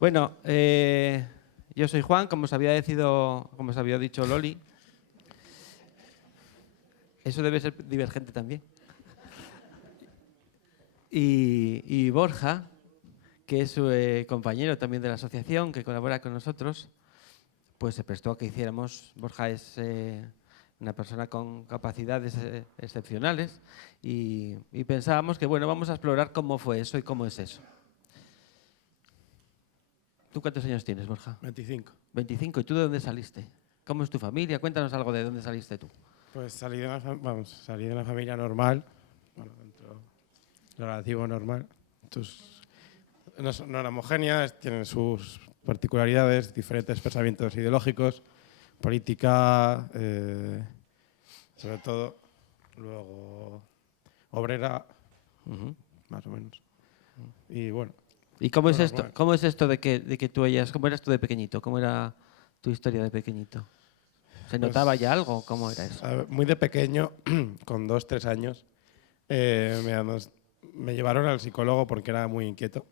Bueno, yo soy Juan, como os había dicho Loli. Eso debe ser Divergente también. Y Borja, que es su compañero también de la asociación, que colabora con nosotros, pues se prestó a que hiciéramos. Borja es una persona con capacidades excepcionales y pensábamos que, bueno, vamos a explorar cómo fue eso y cómo es eso. ¿Tú cuántos años tienes, Borja? 25. 25. ¿Y tú de dónde saliste? ¿Cómo es tu familia? Cuéntanos algo de dónde saliste tú. Pues salí de una familia normal, bueno, dentro de lo relativo normal. No era homogénea, tienen sus particularidades, diferentes pensamientos ideológicos, política, sobre todo, luego obrera, más o menos. Y bueno. ¿Y cómo es esto? Normal. ¿Cómo es esto de que tú cómo eras tú de pequeñito? ¿Cómo era tu historia de pequeñito? ¿Se notaba ya algo? ¿Cómo era eso? Muy de pequeño, con 2, 3 años, me llevaron al psicólogo porque era muy inquieto.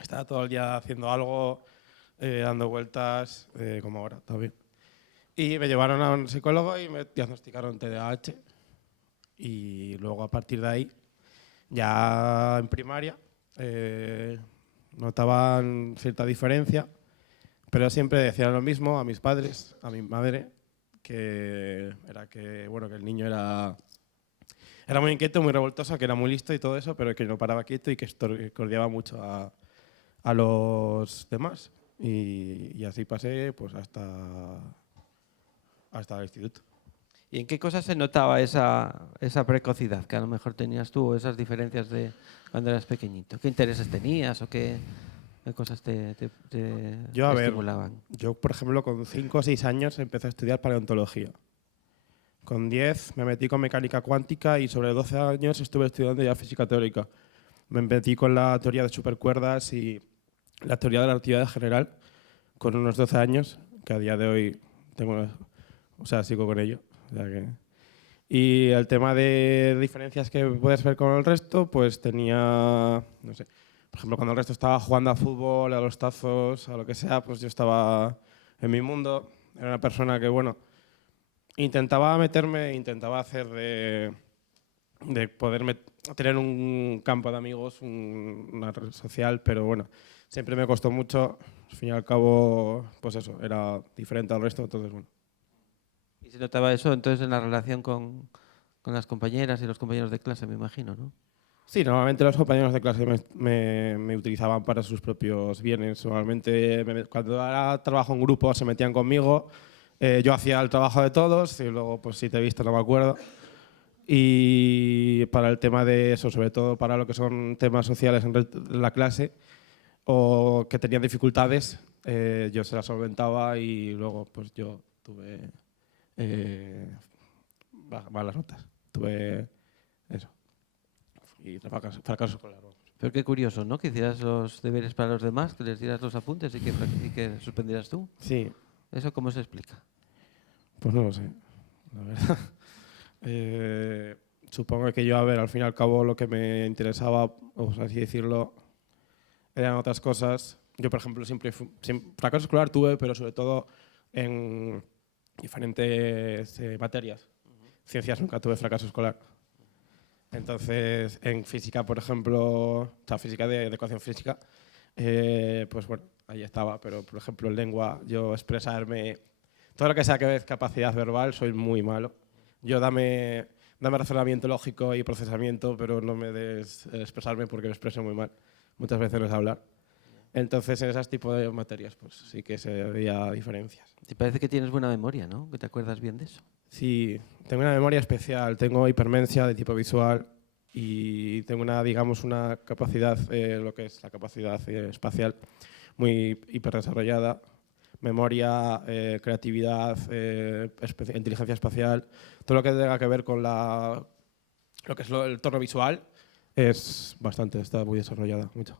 Estaba todo el día haciendo algo, dando vueltas, como ahora, también. Y me llevaron a un psicólogo y me diagnosticaron TDAH. Y luego, a partir de ahí, ya en primaria, notaban cierta diferencia, pero siempre decían lo mismo a mis padres, a mi madre, que el niño era muy inquieto, muy revoltoso, que era muy listo y todo eso, pero que no paraba quieto y que estordiaba mucho a los demás. Y así pasé pues hasta el instituto. ¿Y en qué cosas se notaba esa precocidad que a lo mejor tenías tú o esas diferencias de cuando eras pequeñito? ¿Qué intereses tenías o qué cosas te estimulaban? Yo, por ejemplo, con 5 o 6 años empecé a estudiar paleontología. Con 10 me metí con mecánica cuántica y sobre 12 años estuve estudiando ya física teórica. Me metí con la teoría de supercuerdas y la teoría de la relatividad general con unos 12 años, que a día de hoy sigo con ello. Y el tema de diferencias que puedes ver con el resto, pues tenía, no sé, por ejemplo, cuando el resto estaba jugando a fútbol, a los tazos, a lo que sea, pues yo estaba en mi mundo. Era una persona que, bueno, intentaba hacer de poder tener un campo de amigos, una red social, pero bueno, siempre me costó mucho. Al fin y al cabo, pues eso, era diferente al resto, entonces bueno. ¿Y se notaba eso entonces en la relación con las compañeras y los compañeros de clase, me imagino, ¿no? Sí, normalmente los compañeros de clase me utilizaban para sus propios bienes. Normalmente cuando era trabajo en grupo se metían conmigo, yo hacía el trabajo de todos y luego pues si te he visto no me acuerdo. Y para el tema de eso, sobre todo para lo que son temas sociales en la clase o que tenían dificultades, yo se las solventaba y luego pues yo tuve malas notas. Tuve eso. Y fracaso escolar. Pero qué curioso, ¿no? Que hicieras los deberes para los demás, que les dieras los apuntes y que suspendieras tú. Sí. ¿Eso cómo se explica? Pues no lo sé, la verdad. Supongo que yo, al fin y al cabo, lo que me interesaba, o así decirlo, eran otras cosas. Yo, por ejemplo, siempre fracaso escolar tuve, pero sobre todo en diferentes materias. Ciencias nunca tuve fracaso escolar. Entonces, en física, por ejemplo, o sea, física de ecuación física, pues bueno, ahí estaba. Pero, por ejemplo, en lengua, yo expresarme, todo lo que sea que ver capacidad verbal, soy muy malo. Yo dame razonamiento lógico y procesamiento, pero no me des expresarme porque me expreso muy mal. Muchas veces no es hablar. Entonces, en esos tipos de materias, pues sí que se veía diferencias. Te parece que tienes buena memoria, ¿no? Que te acuerdas bien de eso. Sí, tengo una memoria especial, tengo hipermencia de tipo visual y tengo una capacidad, lo que es la capacidad espacial, muy hiperdesarrollada. Memoria, creatividad, inteligencia espacial, todo lo que tenga que ver con lo que es el entorno visual está muy desarrollada, mucho.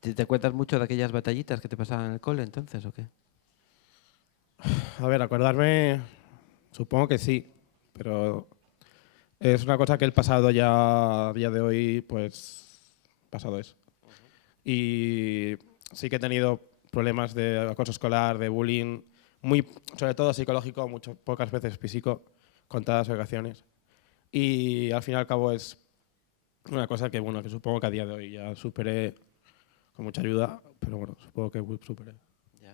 ¿Te acuerdas mucho de aquellas batallitas que te pasaban en el cole entonces o qué? A ver, acordarme, supongo que sí, pero es una cosa que el pasado ya, a día de hoy, pues, pasado es. y sí que he tenido problemas de acoso escolar, de bullying, sobre todo psicológico, pocas veces físico, contadas ocasiones. Y al fin y al cabo es una cosa que, bueno, que supongo que a día de hoy ya superé con mucha ayuda, pero bueno, supongo que superé. Ya.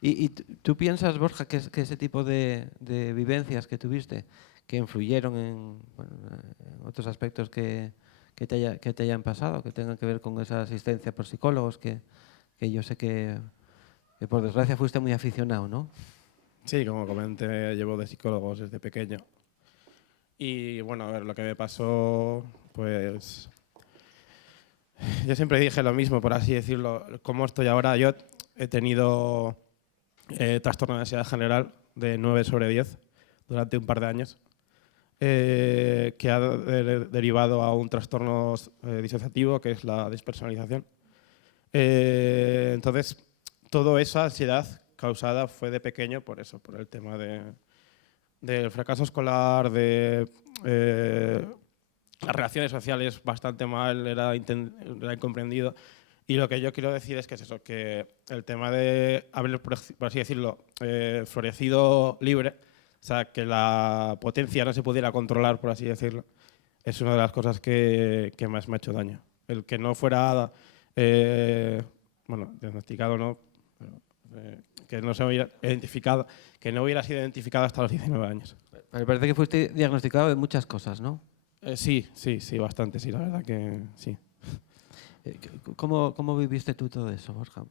¿Y tú piensas, Borja, que ese tipo de vivencias que tuviste, que influyeron en, bueno, en otros aspectos que te hayan pasado, que tengan que ver con esa asistencia por psicólogos, que yo sé que por desgracia fuiste muy aficionado, ¿no? Sí, como comenté, llevo de psicólogos desde pequeño. Y bueno, a ver, lo que me pasó, pues yo siempre dije lo mismo, por así decirlo. ¿Cómo estoy ahora? Yo he tenido trastorno de ansiedad general de 9/10 durante un par de años, que ha derivado a un trastorno disociativo, que es la despersonalización. Entonces, toda esa ansiedad causada fue de pequeño por eso, por el tema del fracaso escolar, de las relaciones sociales bastante mal, era incomprendido. Y lo que yo quiero decir es que es eso, que el tema de haber, por así decirlo, florecido libre, o sea, que la potencia no se pudiera controlar, por así decirlo, es una de las cosas que más me ha hecho daño. El que no fuera, bueno, diagnosticado no, pero, que no se hubiera identificado, que no hubiera sido identificado hasta los 19 años. Me parece que fuiste diagnosticado de muchas cosas, ¿no? Sí, bastante, sí, la verdad que sí. ¿Cómo viviste tú todo eso, Borja?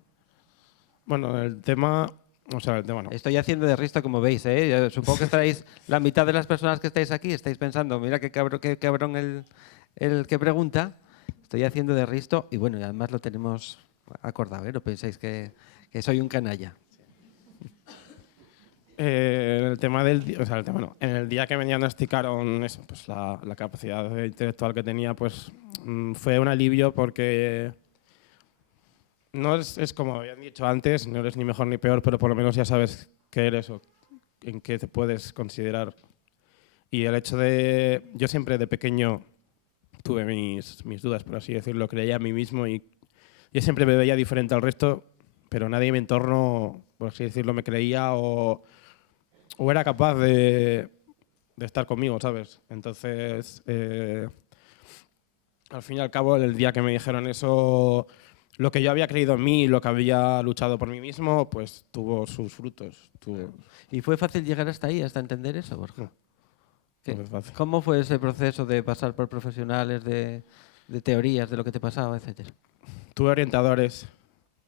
Bueno, el tema no. Estoy haciendo de Risto, como veis, ¿eh? Yo supongo que estaréis, la mitad de las personas que estáis aquí, estáis pensando, mira qué cabrón el que pregunta. Estoy haciendo de Risto y bueno, y además lo tenemos acordado, ¿eh? No penséis que soy un canalla. En el tema en el día que me diagnosticaron eso, pues la capacidad intelectual que tenía, pues fue un alivio porque no es como habían dicho antes, no eres ni mejor ni peor, pero por lo menos ya sabes qué eres o en qué te puedes considerar. Y el hecho de, yo siempre de pequeño tuve mis dudas, por así decirlo, creía en mí mismo y yo siempre me veía diferente al resto, pero nadie en mi entorno, por así decirlo, me creía o era capaz de estar conmigo, ¿sabes? Entonces, al fin y al cabo, el día que me dijeron eso, lo que yo había creído en mí, lo que había luchado por mí mismo, pues tuvo sus frutos. ¿Y fue fácil llegar hasta ahí, hasta entender eso, Borja? No fue fácil. ¿Cómo fue ese proceso de pasar por profesionales, de teorías, de lo que te pasaba, etcétera? Tuve orientadores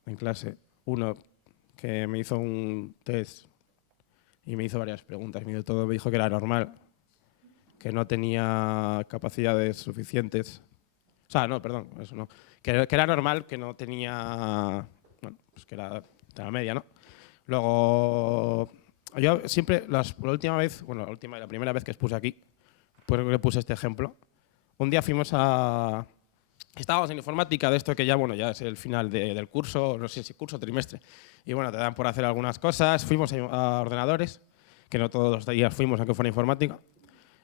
en clase. Uno que me hizo un test y me hizo varias preguntas. Me dijo que era normal, que no tenía capacidades suficientes. O sea, no, perdón, eso no. Que era normal, que no tenía... Bueno, pues que era de la media, ¿no? Luego, yo siempre, la primera vez que expuse aquí, pues le puse este ejemplo. Un día estábamos en informática, de esto que ya, bueno, ya es el final del curso, no sé si curso o trimestre. Y bueno, te dan por hacer algunas cosas. Fuimos a ordenadores, que no todos los días fuimos, aunque fuera informática.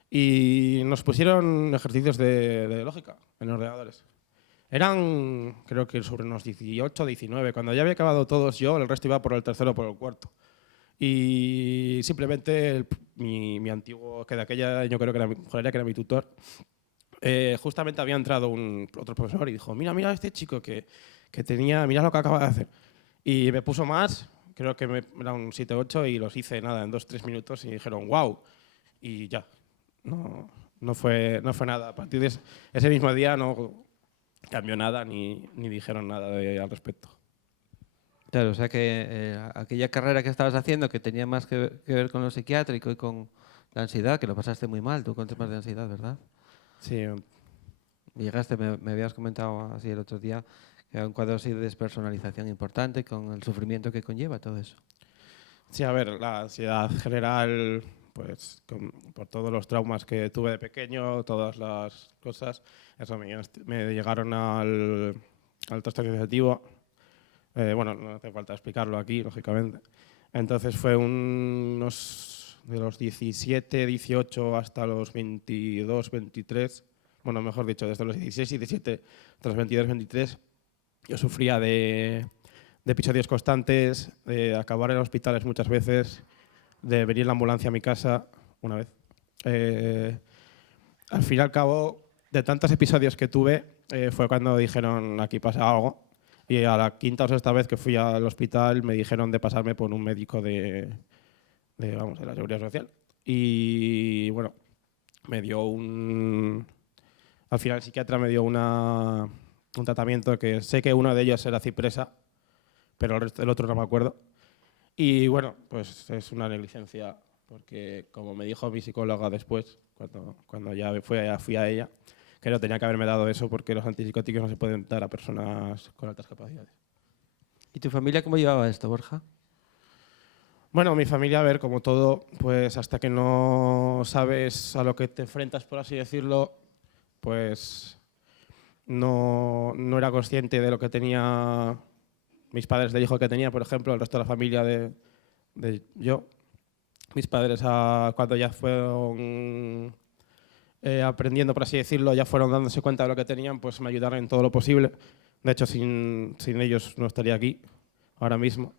Y nos pusieron ejercicios de lógica en ordenadores. Eran, creo que sobre unos 18, 19. Cuando ya había acabado todos yo, el resto iba por el tercero o por el cuarto. Y simplemente mi antiguo, que de aquella yo creo que era mi tutor, justamente había entrado otro profesor y dijo, mira este chico que tenía, mira lo que acaba de hacer. Y me puso más, creo que era un 7-8 y los hice nada, en 2-3 minutos y dijeron, wow. Y ya, no fue nada. A partir de ese mismo día no cambió nada ni dijeron nada al respecto. Claro, o sea que aquella carrera que estabas haciendo, que tenía más que ver con lo psiquiátrico y con la ansiedad, que lo pasaste muy mal, tú con temas de ansiedad, ¿verdad? Sí. Y llegaste, me habías comentado así el otro día, que era un cuadro así de despersonalización importante con el sufrimiento que conlleva todo eso. Sí, a ver, la ansiedad general, pues por todos los traumas que tuve de pequeño, todas las cosas, eso me llegaron al trastorno disociativo. Bueno, no hace falta explicarlo aquí, lógicamente. Entonces fue de los 17, 18 hasta los 22, 23, bueno, mejor dicho, desde los 16 y 17 hasta los 22, 23, Yo sufría de episodios constantes, de acabar en hospitales muchas veces, de venir la ambulancia a mi casa una vez. Al fin y al cabo, de tantos episodios que tuve, fue cuando dijeron aquí pasa algo. Y a la quinta o sexta vez que fui al hospital me dijeron de pasarme por un médico de la Seguridad Social. Y bueno, me dio al final el psiquiatra me dio un tratamiento que sé que uno de ellos era cipresa, pero el otro no me acuerdo. Y bueno, pues es una negligencia, porque como me dijo mi psicóloga después, cuando ya fui a ella, que no tenía que haberme dado eso porque los antipsicóticos no se pueden dar a personas con altas capacidades. ¿Y tu familia cómo llevaba esto, Borja? Bueno, mi familia, a ver, como todo, pues hasta que no sabes a lo que te enfrentas, por así decirlo, pues no era consciente de lo que tenía mis padres, del hijo que tenía, por ejemplo, el resto de la familia de yo. Mis padres, cuando ya fueron aprendiendo, por así decirlo, ya fueron dándose cuenta de lo que tenían, pues me ayudaron en todo lo posible. De hecho, sin ellos no estaría aquí ahora mismo.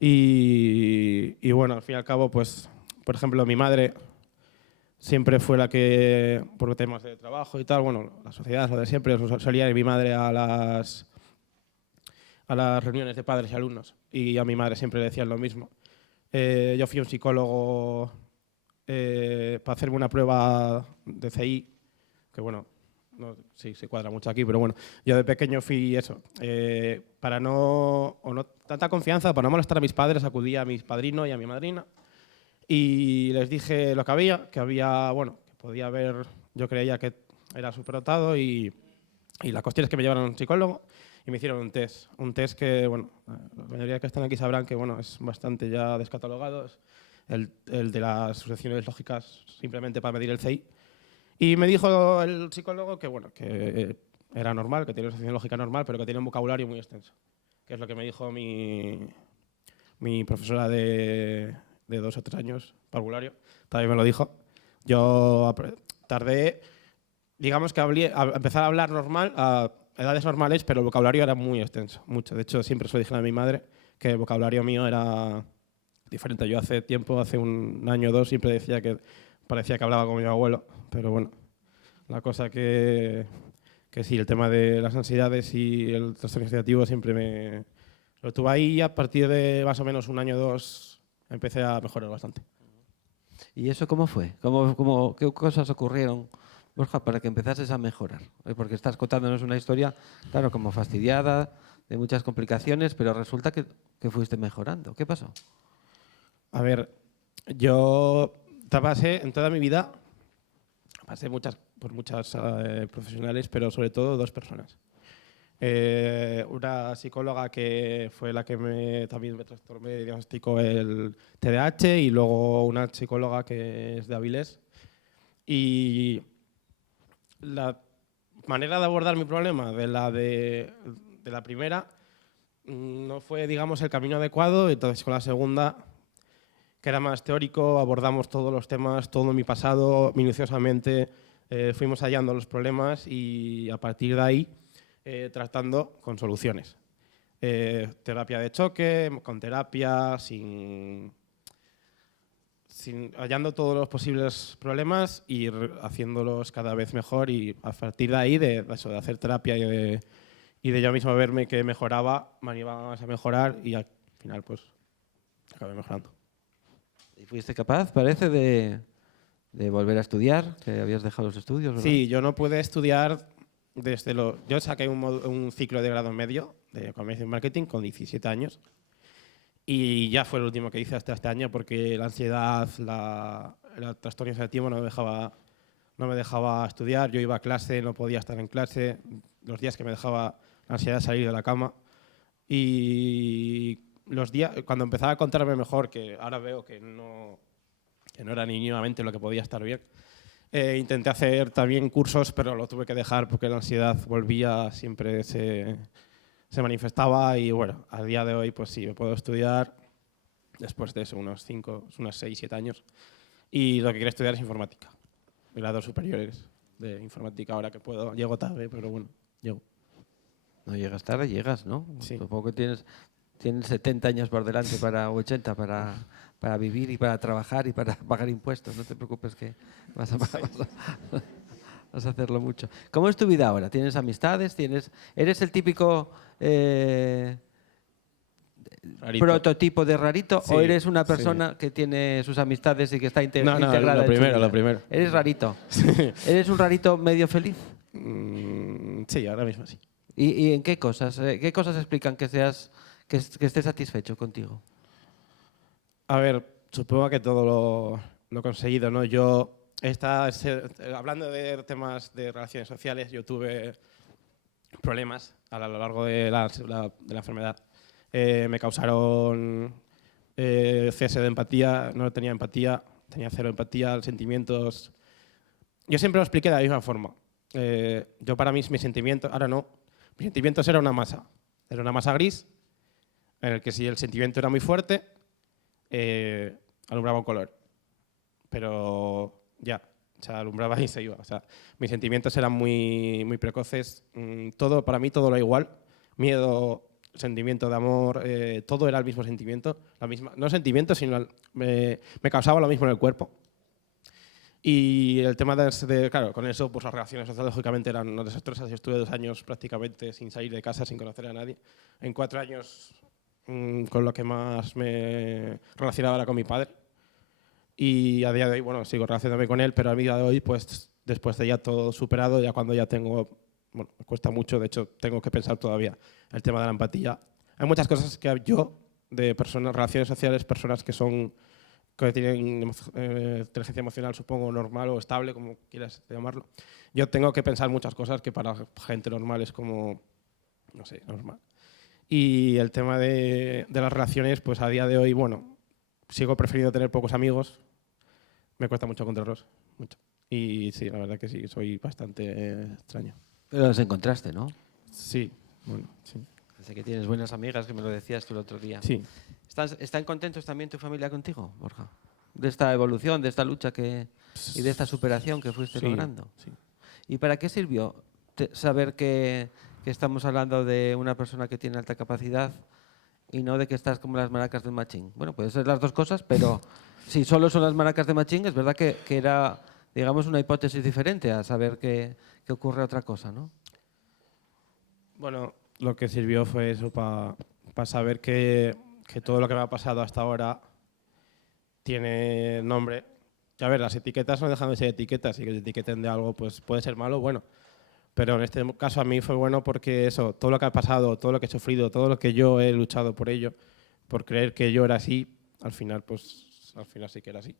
Y bueno, al fin y al cabo, pues, por ejemplo, mi madre siempre fue la que, por temas de trabajo y tal, bueno, la sociedad, lo de siempre, solía ir mi madre a las reuniones de padres y alumnos, y a mi madre siempre le decían lo mismo. Yo fui a un psicólogo para hacerme una prueba de CI, que bueno, sí, se cuadra mucho aquí, pero bueno, yo de pequeño fui eso. Para no tanta confianza, para no molestar a mis padres, acudí a mis padrinos y a mi madrina y les dije lo que había, bueno, que podía haber, yo creía que era superdotado y la cuestión es que me llevaron a un psicólogo y me hicieron un test que, bueno, la mayoría que están aquí sabrán que, bueno, es bastante ya descatalogado, es el de las asociaciones lógicas simplemente para medir el CI. Y me dijo el psicólogo que, bueno, que era normal, que tenía una asociación lógica normal, pero que tenía un vocabulario muy extenso, que es lo que me dijo mi profesora de 2 o 3 años, parvulario, también me lo dijo. Yo tardé, digamos que empezar a hablar normal, a edades normales, pero el vocabulario era muy extenso, mucho. De hecho, siempre se lo dije a mi madre, que el vocabulario mío era diferente. Yo hace tiempo, hace un año o dos, siempre decía que parecía que hablaba con mi abuelo, pero bueno, la cosa que sí, el tema de las ansiedades y el trastorno asociativo siempre lo tuve ahí y a partir de más o menos un año o dos empecé a mejorar bastante. ¿Y eso cómo fue? ¿Qué cosas ocurrieron, Borja, para que empezases a mejorar? Porque estás contándonos una historia, claro, como fastidiada, de muchas complicaciones, pero resulta que fuiste mejorando. ¿Qué pasó? A ver, yo pasé en toda mi vida, pasé por muchas profesionales, pero sobre todo 2 personas. Una psicóloga que fue la que también me diagnosticó el TDAH y luego una psicóloga que es de Avilés. Y la manera de abordar mi problema de la primera no fue, digamos, el camino adecuado. Entonces, con la segunda, que era más teórico, abordamos todos los temas, todo mi pasado, minuciosamente, fuimos hallando los problemas y a partir de ahí tratando con soluciones. Terapia de choque, con terapia, hallando todos los posibles problemas y haciéndolos cada vez mejor y a partir de ahí, de hacer terapia y de yo mismo verme que mejoraba, me animaba más a mejorar y al final pues acabé mejorando. ¿Y fuiste capaz, parece, de volver a estudiar? Que habías dejado los estudios, ¿verdad? Sí, yo no pude estudiar yo saqué un ciclo de grado medio de Comercio y Marketing con 17 años y ya fue el último que hice hasta este año porque la ansiedad, el trastorno asociativo no me dejaba estudiar. Yo iba a clase, no podía estar en clase, los días que me dejaba la ansiedad salir de la cama y los días, cuando empezaba a encontrarme mejor, que ahora veo que no era ni mínimamente lo que podía estar bien, intenté hacer también cursos, pero lo tuve que dejar porque la ansiedad volvía, siempre se manifestaba y bueno, a día de hoy pues sí, me puedo estudiar después de eso, unos 6, 7 años y lo que quiero estudiar es informática, grados superiores de informática ahora que puedo. Llego tarde, pero bueno, llego. No llegas tarde, llegas, ¿no? Sí. Supongo que tienes 70 años por delante o 80 para vivir y para trabajar y para pagar impuestos. No te preocupes que vas a, vas a hacerlo mucho. ¿Cómo es tu vida ahora? ¿Tienes amistades? ¿Eres el típico Rarito. prototipo de rarito Sí, o eres una sí. persona que tiene sus amistades y que está No, integrada lo en su primero, vida? lo primero. ¿Eres rarito? ¿Eres un rarito medio feliz? Sí, ahora mismo sí. ¿Y en qué cosas? ¿Qué cosas explican que estés satisfecho contigo? A ver, supongo que todo lo he conseguido, ¿no? Hablando de temas de relaciones sociales, yo tuve problemas a lo largo de la enfermedad. Me causaron cese de empatía, no tenía empatía, tenía cero empatía, sentimientos. Yo siempre lo expliqué de la misma forma. Yo para mí, mis sentimientos, ahora no, mis sentimientos era una masa gris, en el que si el sentimiento era muy fuerte, alumbraba un color. Pero ya, o sea, alumbraba y se iba. O sea, mis sentimientos eran muy, muy precoces. Para mí todo era igual. Miedo, sentimiento de amor, todo era el mismo sentimiento. No sentimiento, sino me causaba lo mismo en el cuerpo. Y el tema claro, con eso, pues las relaciones sociales lógicamente eran desastrosas. Yo estuve 2 años prácticamente sin salir de casa, sin conocer a nadie. En 4 años, con lo que más me relacionaba era con mi padre. Y a día de hoy, bueno, sigo relacionándome con él, pero a día de hoy, pues después de ya todo superado, ya cuando ya tengo, bueno, me cuesta mucho, de hecho tengo que pensar todavía el tema de la empatía. Hay muchas cosas que yo, de personas, relaciones sociales, personas que tienen inteligencia emocional, supongo, normal o estable, como quieras llamarlo, yo tengo que pensar muchas cosas que para gente normal es como, no sé, normal. Y el tema de las relaciones, pues a día de hoy, bueno, sigo prefiriendo tener pocos amigos. Me cuesta mucho encontrarlos, mucho. Y sí, la verdad que sí, soy bastante extraño. Pero los encontraste, ¿no? Sí, bueno, sí. Sé que tienes buenas amigas, que me lo decías tú el otro día. Sí. ¿Están contentos también tu familia contigo, Borja? De esta evolución, de esta lucha y de esta superación que fuiste logrando. Sí. ¿Y para qué sirvió saber que estamos hablando de una persona que tiene alta capacidad y no de que estás como las maracas del machín? Bueno, puede ser las dos cosas, pero si solo son las maracas de machín, es verdad que era, digamos, una hipótesis diferente a saber que ocurre otra cosa, ¿no? Bueno, lo que sirvió fue eso para saber que todo lo que me ha pasado hasta ahora tiene nombre. Y a ver, las etiquetas no dejan de ser etiquetas y que te etiqueten de algo pues puede ser malo o bueno. Pero en este caso a mí fue bueno porque eso, todo lo que ha pasado, todo lo que he sufrido, todo lo que yo he luchado por ello, por creer que yo era así, al final sí que era así.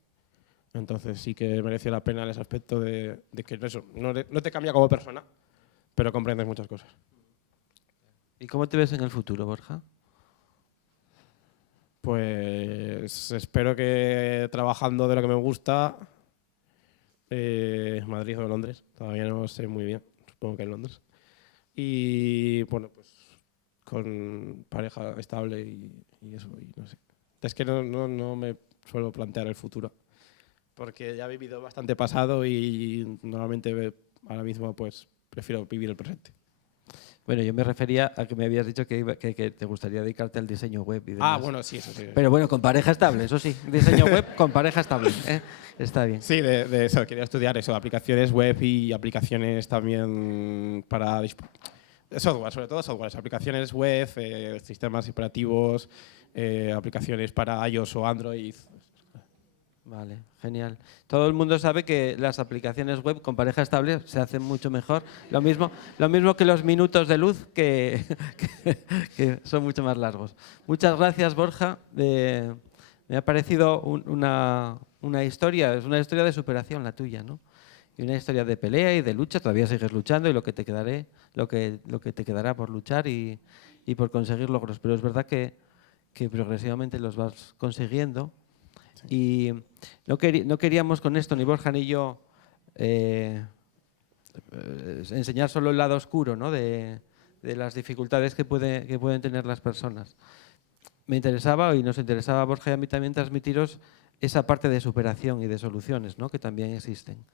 Entonces sí que mereció la pena en ese aspecto de que eso, no te cambia como persona, pero comprendes muchas cosas. ¿Y cómo te ves en el futuro, Borja? Pues espero que trabajando de lo que me gusta, Madrid o Londres, todavía no sé muy bien, supongo que en Londres. Y bueno, pues con pareja estable y eso, y no sé. Es que no me suelo plantear el futuro, porque ya he vivido bastante pasado y normalmente ahora mismo pues prefiero vivir el presente. Bueno, yo me refería a que me habías dicho que te gustaría dedicarte al diseño web y demás. Bueno, sí, eso sí. Pero bueno, con pareja estable, eso sí. Diseño web con pareja estable. Está bien. Sí, de eso, quería estudiar eso, aplicaciones web y aplicaciones también para software, sobre todo software, aplicaciones web, sistemas operativos, aplicaciones para iOS o Android. Vale, genial. Todo el mundo sabe que las aplicaciones web con pareja estable se hacen mucho mejor. Lo mismo que los minutos de luz, que son mucho más largos. Muchas gracias, Borja. Me ha parecido una historia, es una historia de superación la tuya, ¿no? Y una historia de pelea y de lucha. Todavía sigues luchando y lo que te quedará por luchar y por conseguir logros. Pero es verdad que progresivamente los vas consiguiendo. Y no queríamos con esto, ni Borja ni yo, enseñar solo el lado oscuro, ¿no? de las dificultades que pueden tener las personas. Me interesaba y nos interesaba a Borja y a mí también transmitiros esa parte de superación y de soluciones, ¿no? Que también existen.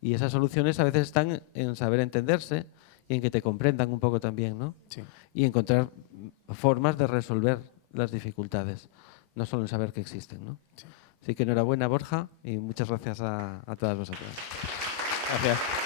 Y esas soluciones a veces están en saber entenderse y en que te comprendan un poco también, ¿no? Sí. Y encontrar formas de resolver las dificultades, no solo en saber que existen, ¿no? Sí. Así que enhorabuena, Borja, y muchas gracias a todas vosotras. Gracias.